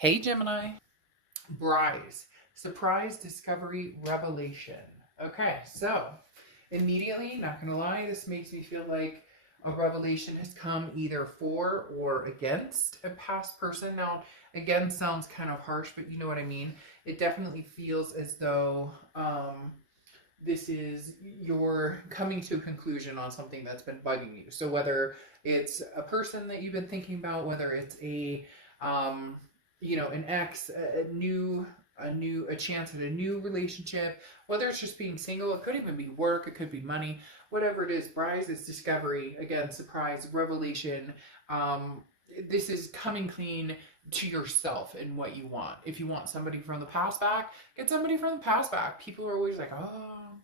Hey Gemini, Bryce, surprise, discovery, revelation. Okay, so immediately, not gonna lie, this makes me feel like a revelation has come either for or against a past person. Now, again, sounds kind of harsh, but you know what I mean. It definitely feels as though this is you're coming to a conclusion on something that's been bugging you. So whether it's a person that you've been thinking about, whether it's um, an ex, a chance at a new relationship, whether it's just being single, it could even be work, it could be money, whatever it is. Rise is discovery, again, surprise, revelation. Um, this is coming clean to yourself and what you want. If you want somebody from the past back, get somebody from the past back. People are always like, oh,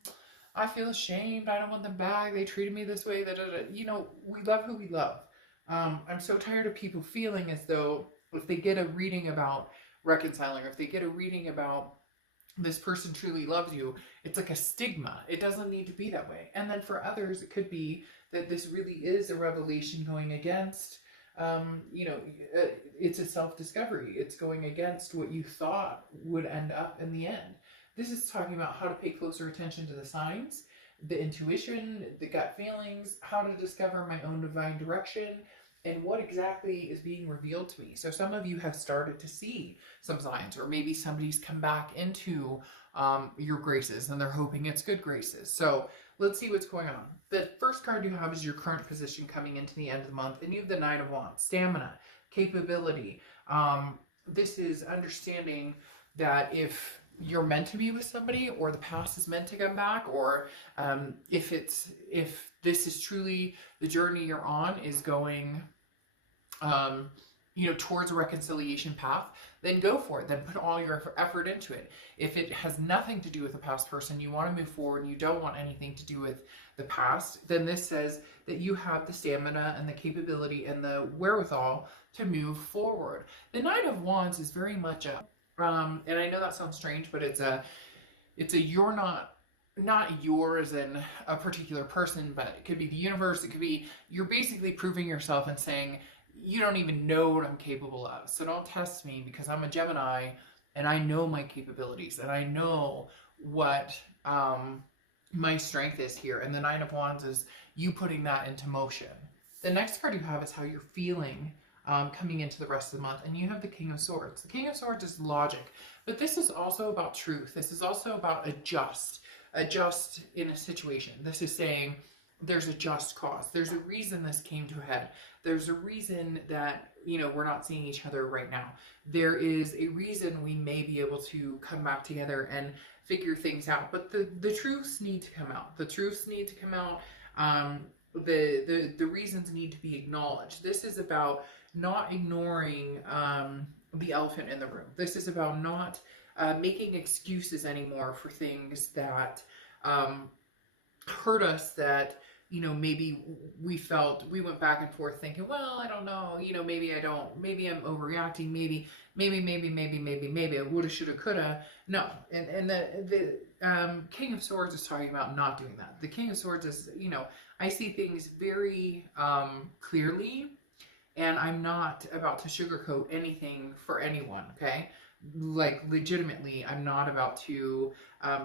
I feel ashamed. I don't want them back. They treated me this way. Da, da, da. We love who we love. I'm so tired of people feeling as though if they get a reading about reconciling, or if they get a reading about this person truly loves you, it's like a stigma. It doesn't need to be that way. And then for others, it could be that this really is a revelation going against, um, you know, it's a self discovery. It's going against what you thought would end up in the end. This is talking about how to pay closer attention to the signs, the intuition, the gut feelings, how to discover my own divine direction, and what exactly is being revealed to me. So some of you have started to see some signs, or maybe somebody's come back into your graces and they're hoping it's good graces. So let's see what's going on. The first card you have is your current position coming into the end of the month, and you have the Knight of Wands, stamina, capability. This is understanding that if you're meant to be with somebody, or the past is meant to come back, or if this is truly the journey you're on is going towards a reconciliation path, then go for it. Then put all your effort into it. If it has nothing to do with the past person, you want to move forward and you don't want anything to do with the past, then this says that you have the stamina and the capability and the wherewithal to move forward. The Knight of Wands is very much and I know that sounds strange, but it's a you're not yours and a particular person, but it could be the universe. It could be you're basically proving yourself and saying, you don't even know what I'm capable of. So don't test me, because I'm a Gemini and I know my capabilities and I know what my strength is here. And the Nine of Wands is you putting that into motion. The next card you have is how you're feeling coming into the rest of the month. And you have the King of Swords. The King of Swords is logic, but this is also about truth. This is also about adjust in a situation. This is saying there's a just cause. There's a reason this came to a head. There's a reason that, we're not seeing each other right now. There is a reason we may be able to come back together and figure things out. But the truths need to come out. The truths need to come out. The reasons need to be acknowledged. This is about not ignoring the elephant in the room. This is about not making excuses anymore for things that hurt us, that maybe we went back and forth thinking, well, I don't know, maybe I don't, maybe I'm overreacting, maybe I woulda, shoulda, coulda. No. And the King of Swords is talking about not doing that. The King of Swords is, I see things very clearly, and I'm not about to sugarcoat anything for anyone. Okay, like legitimately, I'm not about to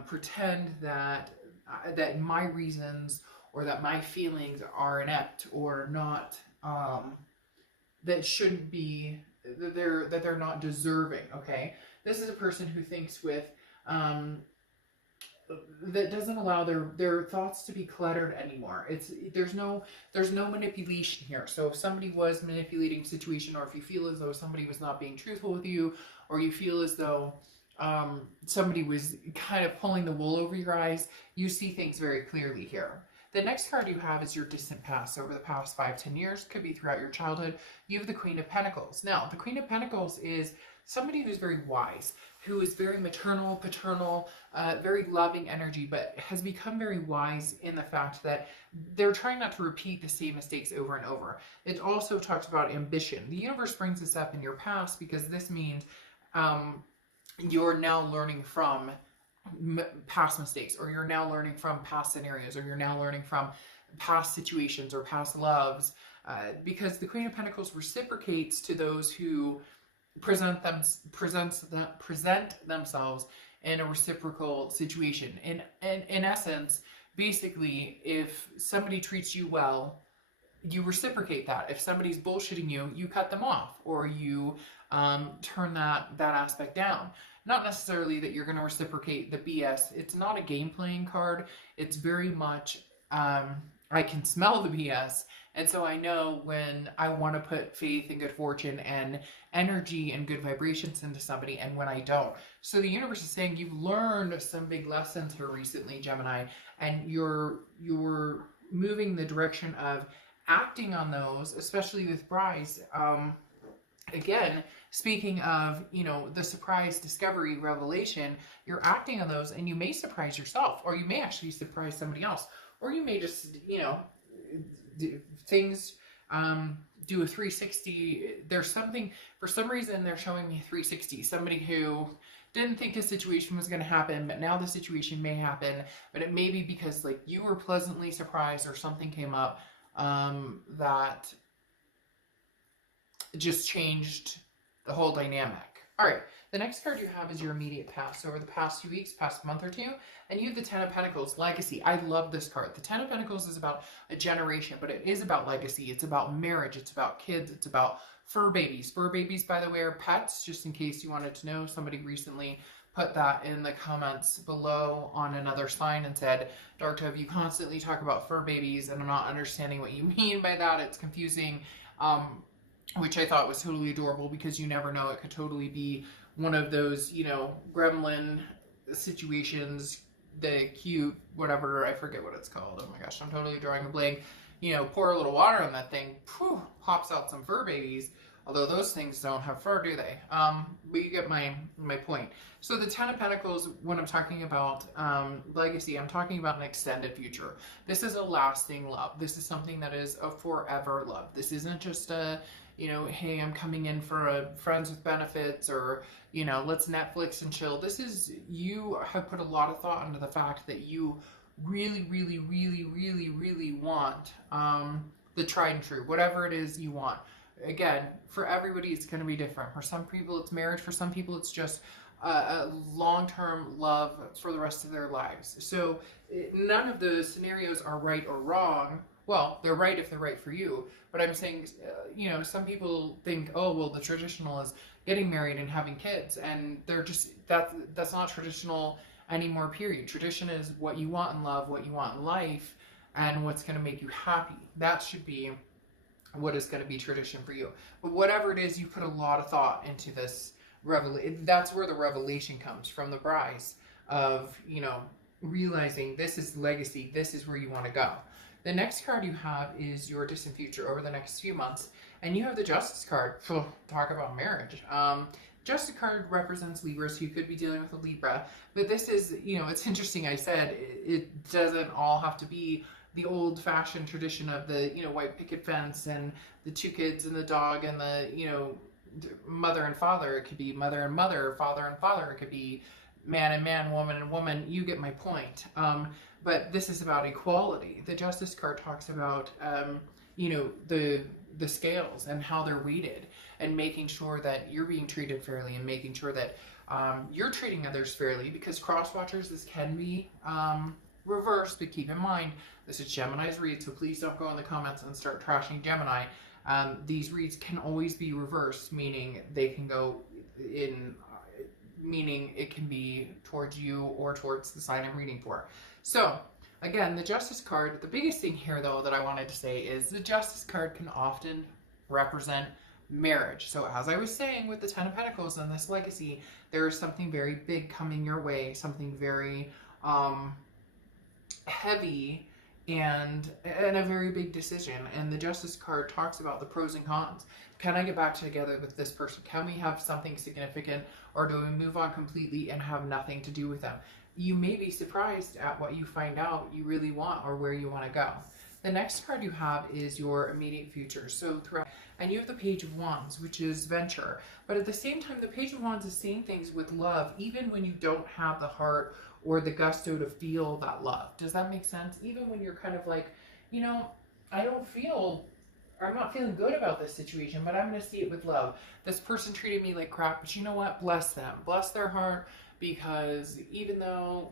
pretend that my reasons or that my feelings are inept or not, that shouldn't be, that they're not deserving. Okay, this is a person who thinks with that doesn't allow their thoughts to be cluttered anymore. There's no manipulation here. So if somebody was manipulating a situation, or if you feel as though somebody was not being truthful with you, or you feel as though somebody was kind of pulling the wool over your eyes, you see things very clearly here. The next card you have is your distant past. Over the past 5-10 years, could be throughout your childhood. You have the Queen of Pentacles. Now, the Queen of Pentacles is somebody who's very wise, who is very maternal, paternal, very loving energy, but has become very wise in the fact that they're trying not to repeat the same mistakes over and over. It also talks about ambition. The universe brings this up in your past because this means you're now learning from past mistakes, or you're now learning from past scenarios, or you're now learning from past situations or past loves, because the Queen of Pentacles reciprocates to those who present themselves in a reciprocal situation. In essence, basically, if somebody treats you well, you reciprocate that. If somebody's bullshitting you, you cut them off, or you turn that aspect down. Not necessarily that you're going to reciprocate the BS. It's not a game playing card. It's very much I can smell the BS, and so I know when I want to put faith and good fortune and energy and good vibrations into somebody, and when I don't. So the universe is saying you've learned some big lessons here recently, Gemini, and you're moving the direction of acting on those, especially with Bryce. Again, speaking of, the surprise, discovery, revelation, you're acting on those, and you may surprise yourself, or you may actually surprise somebody else, or you may just, things, do a 360. There's something, for some reason, they're showing me 360. Somebody who didn't think a situation was going to happen, but now the situation may happen, but it may be because, like, you were pleasantly surprised, or something came up that just changed the whole dynamic. All right, the next card you have is your immediate past. So over the past few weeks, past month or two, and you have the Ten of Pentacles, legacy. I love this card. The Ten of Pentacles is about a generation, but it is about legacy. It's about marriage. It's about kids. It's about fur babies. Fur babies, by the way, are pets, just in case you wanted to know. Somebody recently put that in the comments below on another sign and said, Dark Dove, you constantly talk about fur babies, and I'm not understanding what you mean by that. It's confusing. Which I thought was totally adorable, because you never know, it could totally be one of those, gremlin situations, the cute, whatever, I forget what it's called. Oh my gosh, I'm totally drawing a blank. Pour a little water on that thing, pops out some fur babies. Although those things don't have fur, do they? But you get my point. So the Ten of Pentacles, when I'm talking about legacy, I'm talking about an extended future. This is a lasting love. This is something that is a forever love. This isn't just a, hey, I'm coming in for a friends with benefits, or, let's Netflix and chill. This is, you have put a lot of thought into the fact that you really, really, really, really, really want the tried and true, whatever it is you want. Again, for everybody, it's going to be different. For some people, it's marriage. For some people, it's just a long-term love for the rest of their lives. So none of the scenarios are right or wrong. Well, they're right if they're right for you. But I'm saying, some people think, oh, well, the traditional is getting married and having kids. And they're just, that's not traditional anymore, period. Tradition is what you want in love, what you want in life, and what's going to make you happy. That should be what is going to be tradition for you. But whatever it is, you put a lot of thought into this revelation. That's where the revelation comes from, the Bryce of, realizing this is legacy. This is where you want to go. The next card you have is your distant future over the next few months. And you have the Justice card. Talk about marriage. Justice card represents Libra, so you could be dealing with a Libra. But this is, it's interesting. I said it doesn't all have to be the old-fashioned tradition of the, white picket fence and the two kids and the dog and the, mother and father. It could be mother and mother, father and father. It could be man and man, woman and woman. You get my point. But this is about equality. The Justice card talks about, the scales and how they're weighted, and making sure that you're being treated fairly, and making sure that you're treating others fairly, because cross-watchers, this can be reversed, but keep in mind, this is Gemini's read, so please don't go in the comments and start trashing Gemini. These reads can always be reversed, meaning they can go in, meaning it can be towards you or towards the sign I'm reading for. So, again, the Justice card, the biggest thing here, though, that I wanted to say is the Justice card can often represent marriage. So, as I was saying with the Ten of Pentacles and this legacy, there is something very big coming your way, something very heavy, and a very big decision. And the Justice card talks about the pros and cons. Can I get back together with this person? Can we have something significant, or do we move on completely and have nothing to do with them? You may be surprised at what you find out you really want, or where you want to go. The next card you have is your immediate future. So throughout, and you have the Page of Wands, which is venture. But at the same time, the Page of Wands is seeing things with love, even when you don't have the heart or the gusto to feel that love. Does that make sense? Even when you're kind of like, I don't feel I'm not feeling good about this situation, but I'm going to see it with love. This person treated me like crap, but you know what? Bless them. Bless their heart, because even though,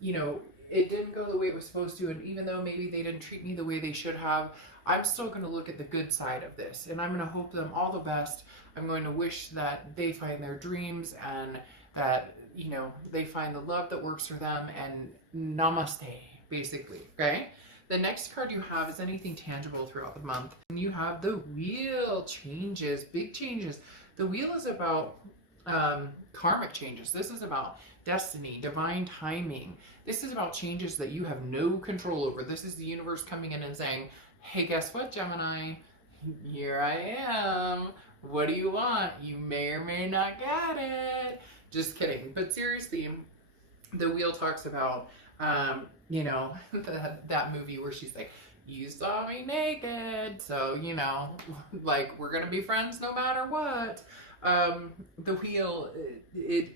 you know, it didn't go the way it was supposed to, and even though maybe they didn't treat me the way they should have, I'm still going to look at the good side of this, and I'm going to hope them all the best. I'm going to wish that they find their dreams, and that, you know, they find the love that works for them, and namaste, basically, okay? The next card you have is anything tangible throughout the month. And you have the wheel, changes, big changes. The wheel is about karmic changes. This is about destiny, divine timing. This is about changes that you have no control over. This is the universe coming in and saying, hey, guess what, Gemini? Here I am. What do you want? You may or may not get it. Just kidding. But seriously, the wheel talks about, you know, that movie where she's like, you saw me naked, so, you know, like, we're gonna be friends no matter what. The wheel, it's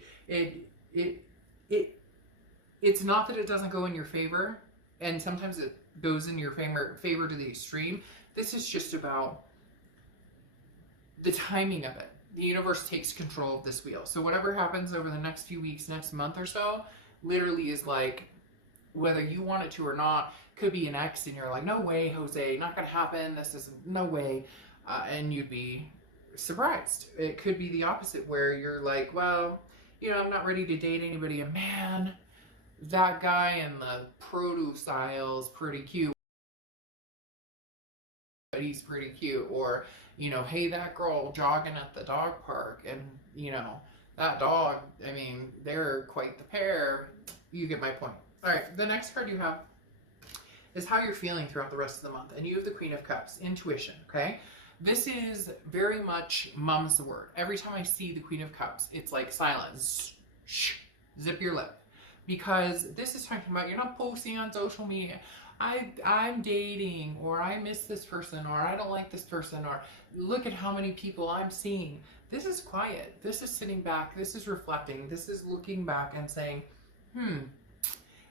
not that it doesn't go in your favor, and sometimes it goes in your favor to the extreme. This is just about the timing of it. The universe takes control of this wheel. So whatever happens over the next few weeks, next month or so, literally is like, whether you want it to or not, could be an ex and you're like, no way, Jose, not gonna happen, this is no way, and you'd be surprised. It could be the opposite, where you're like, well, you know, I'm not ready to date anybody, and man, that guy in the produce aisle is pretty cute. He's pretty cute. Or, you know, hey, that girl jogging at the dog park, and, you know, that dog, I mean, they're quite the pair. You get my point. All right, the next card you have is how you're feeling throughout the rest of the month. And you have the Queen of Cups, intuition, okay? This is very much mum's the word. Every time I see the Queen of Cups, it's like silence. Shh, zip your lip. Because this is talking about, you're not posting on social media, I'm dating, or I miss this person, or I don't like this person, or look at how many people I'm seeing. This is quiet. This is sitting back. This is reflecting. This is looking back and saying,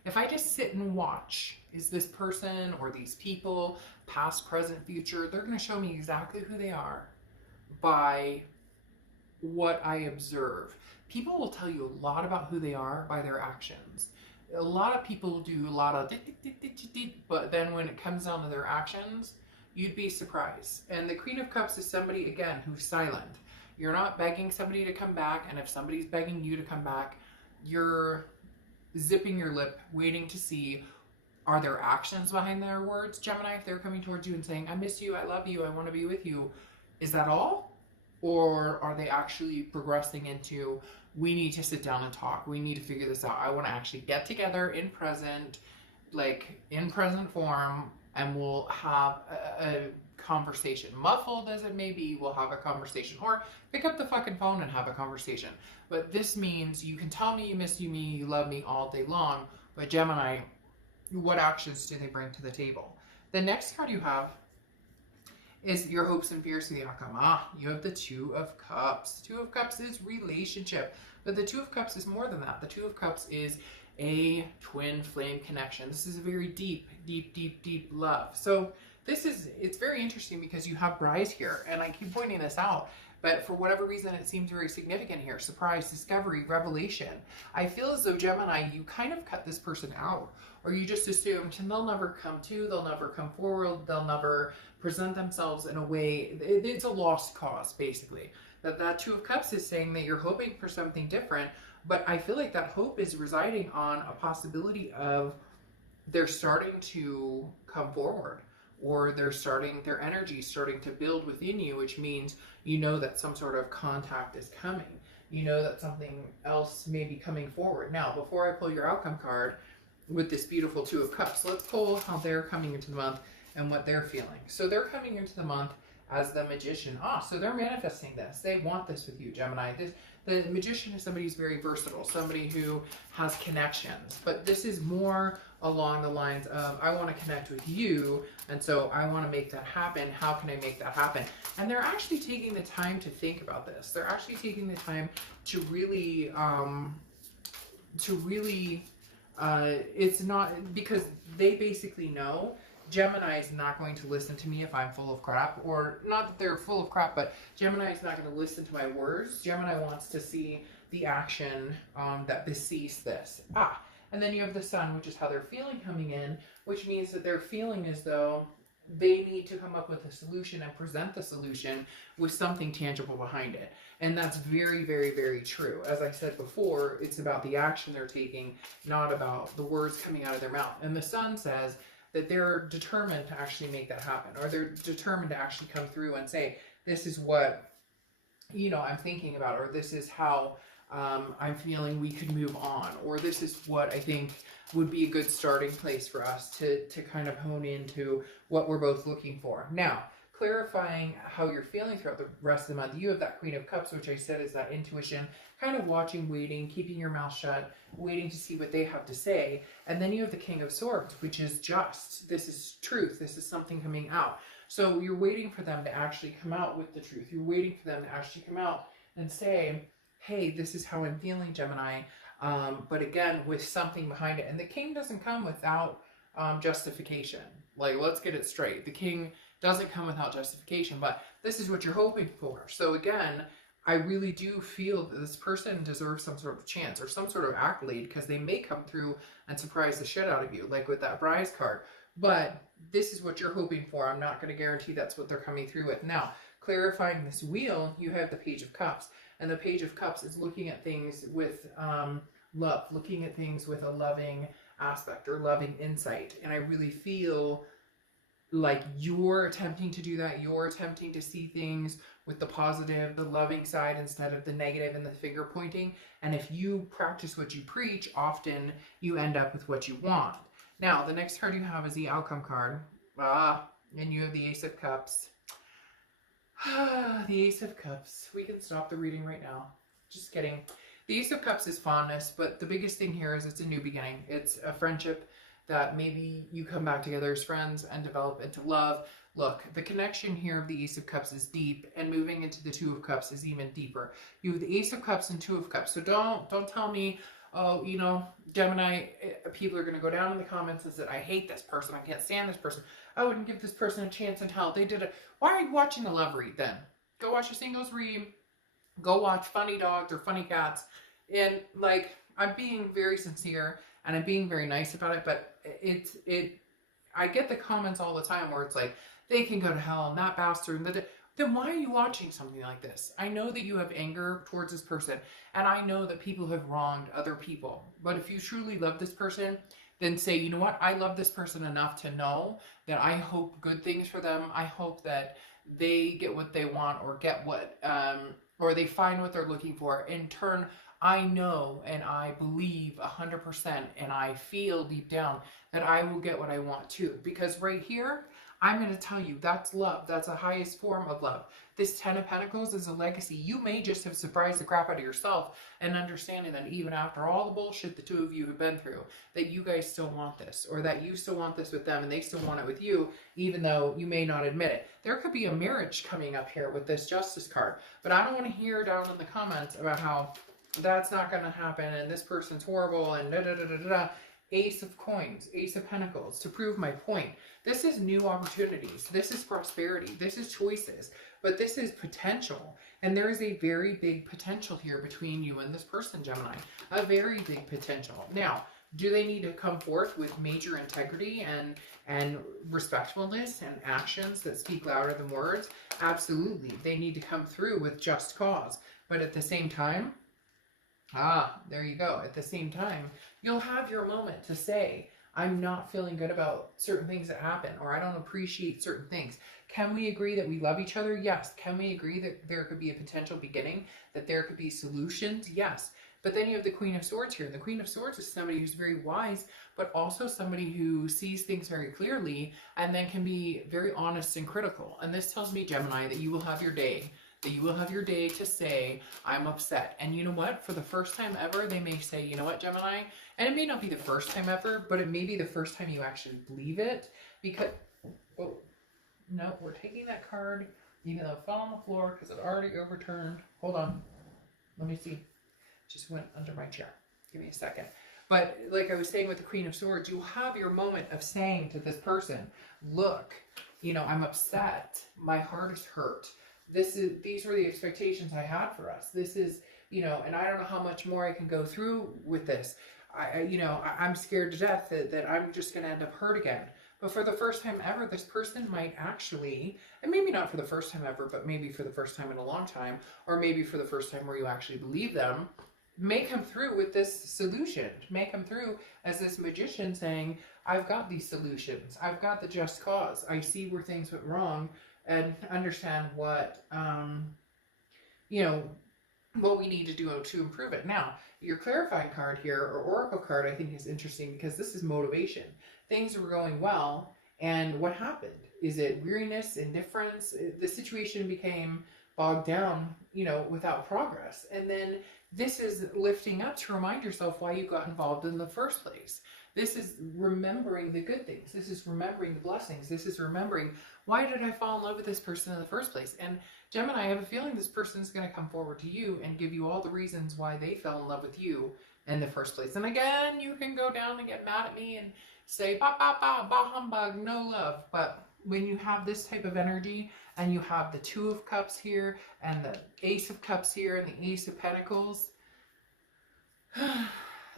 if I just sit and watch, is this person or these people, past, present, future, they're going to show me exactly who they are by what I observe. People will tell you a lot about who they are by their actions. A lot of people do a lot of, but then when it comes down to their actions, you'd be surprised. And the Queen of Cups is somebody, again, who's silent. You're not begging somebody to come back, and if somebody's begging you to come back, you're zipping your lip, waiting to see, are there actions behind their words, Gemini? If they're coming towards you and saying, I miss you, I love you, I want to be with you, is that all? Or are they actually progressing into, we need to sit down and talk, we need to figure this out, I want to actually get together in present, like in present form, and we'll have a conversation. Muffled as it may be, we'll have a conversation. Or pick up the fucking phone and have a conversation. But this means you can tell me you miss me, you love me all day long, but Gemini, what actions do they bring to the table? The next card you have is your hopes and fears for the outcome. You have the Two of Cups. Two of Cups is relationship, but the Two of Cups is more than that. The Two of Cups is a twin flame connection. This is a very deep, deep, deep, deep love. So it's very interesting because you have Bryce here, and I keep pointing this out, but for whatever reason, it seems very significant here. Surprise, discovery, revelation. I feel as though, Gemini, you kind of cut this person out, or you just assumed they'll never come to, they'll never come forward, they'll never present themselves in a way. It's a lost cause, basically. That Two of Cups is saying that you're hoping for something different, but I feel like that hope is residing on a possibility of they're starting to come forward, or their energy starting to build within you, which means you know that some sort of contact is coming. You know that something else may be coming forward. Now, before I pull your outcome card with this beautiful Two of Cups, let's pull how they're coming into the month and what they're feeling. So they're coming into the month as the Magician. So they're manifesting this. They want this with you, Gemini. The Magician is somebody who's very versatile, somebody who has connections, but this is more along the lines of, I want to connect with you, and so I want to make that happen. How can I make that happen? And they're actually taking the time to think about this. They're actually taking the time to really, it's not, because they basically know Gemini is not going to listen to me if I'm full of crap, or not that they're full of crap, but Gemini is not going to listen to my words. Gemini wants to see the action that besees this. And then you have the sun, which is how they're feeling coming in, which means that they're feeling as though they need to come up with a solution and present the solution with something tangible behind it. And that's very, very, very true. As I said before, it's about the action they're taking, not about the words coming out of their mouth. And the sun says that they're determined to actually make that happen, or they're determined to actually come through and say, this is what, I'm thinking about, or this is how I'm feeling we could move on, or this is what I think would be a good starting place for us to kind of hone into what we're both looking for. Now, clarifying how you're feeling throughout the rest of the month, you have that Queen of Cups, which I said is that intuition, kind of watching, waiting, keeping your mouth shut, waiting to see what they have to say. And then you have the King of Swords, which is just, this is truth, this is something coming out. So you're waiting for them to actually come out with the truth. You're waiting for them to actually come out and say, hey, this is how I'm feeling, Gemini. But again, with something behind it. And the king doesn't come without justification. Like, let's get it straight. The king doesn't come without justification, but this is what you're hoping for. So again, I really do feel that this person deserves some sort of chance or some sort of accolade, because they may come through and surprise the shit out of you, like with that Prize card. But this is what you're hoping for. I'm not going to guarantee that's what they're coming through with. Now, clarifying this wheel, you have the Page of Cups. And the Page of Cups is looking at things with love, looking at things with a loving aspect or loving insight. And I really feel like you're attempting to do that. You're attempting to see things with the positive, the loving side, instead of the negative and the finger pointing. And if you practice what you preach, often you end up with what you want. Now, the next card you have is the Outcome card. And you have the Ace of Cups. The Ace of Cups. We can stop the reading right now. Just kidding. The Ace of Cups is fondness, but the biggest thing here is it's a new beginning. It's a friendship that maybe you come back together as friends and develop into love. Look, the connection here of the Ace of Cups is deep, and moving into the Two of Cups is even deeper. You have the Ace of Cups and Two of Cups. So don't tell me, oh, Gemini, people are going to go down in the comments and say, I hate this person. I can't stand this person. I wouldn't give this person a chance in hell. They did it. Why are you watching a love read then? Go watch a singles read. Go watch funny dogs or funny cats. And like, I'm being very sincere and I'm being very nice about it, but I get the comments all the time where it's like, they can go to hell and that bastard. Then why are you watching something like this? I know that you have anger towards this person, and I know that people have wronged other people. But if you truly love this person, then say, you know what? I love this person enough to know that I hope good things for them. I hope that they get what they want, or get what, or they find what they're looking for. In turn, I know and I believe 100%, and I feel deep down that I will get what I want too. Because right here, I'm going to tell you, that's love. That's the highest form of love. This Ten of Pentacles is a legacy. You may just have surprised the crap out of yourself, and understanding that even after all the bullshit the two of you have been through, that you guys still want this, or that you still want this with them and they still want it with you, even though you may not admit it. There could be a marriage coming up here with this Justice card, but I don't want to hear down in the comments about how that's not going to happen and this person's horrible and da-da-da-da-da. Ace of Coins, Ace of Pentacles, to prove my point. This is new opportunities. This is prosperity. This is choices. But this is potential. And there is a very big potential here between you and this person, Gemini. A very big potential. Now, do they need to come forth with major integrity and respectfulness and actions that speak louder than words? Absolutely. They need to come through with just cause. But at the same time, there you go. At the same time, you'll have your moment to say, I'm not feeling good about certain things that happen, or I don't appreciate certain things. Can we agree that we love each other? Yes. Can we agree that there could be a potential beginning, that there could be solutions? Yes. But then you have the Queen of Swords here. The Queen of Swords is somebody who's very wise, but also somebody who sees things very clearly and then can be very honest and critical. And this tells me, Gemini, that you will have your day. That you will have your day to say, I'm upset. And you know what? For the first time ever, they may say, you know what, Gemini? And it may not be the first time ever, but it may be the first time you actually believe it. Because, oh, no, we're taking that card, even though it fell on the floor because it already overturned. Hold on. Let me see. Just went under my chair. Give me a second. But like I was saying with the Queen of Swords, you have your moment of saying to this person, look, you know, I'm upset. My heart is hurt. These were the expectations I had for us. This is, you know, and I don't know how much more I can go through with this. I'm scared to death that I'm just going to end up hurt again. But for the first time ever, this person might actually, and maybe not for the first time ever, but maybe for the first time in a long time, or maybe for the first time where you actually believe them, may come through with this solution. May come through as this magician saying, I've got these solutions. I've got the just cause. I see where things went wrong and understand what, what we need to do to improve it. Now, your clarifying card here, or oracle card, I think is interesting because this is motivation. Things were going well, and what happened? Is it weariness, indifference? The situation became bogged down, you know, without progress. And then this is lifting up to remind yourself why you got involved in the first place. This is remembering the good things. This is remembering the blessings. This is remembering, why did I fall in love with this person in the first place? And Gemini, I have a feeling this person is going to come forward to you and give you all the reasons why they fell in love with you in the first place. And again, you can go down and get mad at me and say, bah, bah, bah, bah, humbug, no love. But when you have this type of energy and you have the Two of Cups here and the Ace of Cups here and the Ace of Pentacles,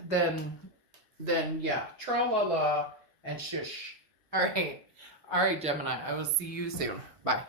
then yeah, tra-la-la and shush. All right, Gemini, I will see you soon. Bye.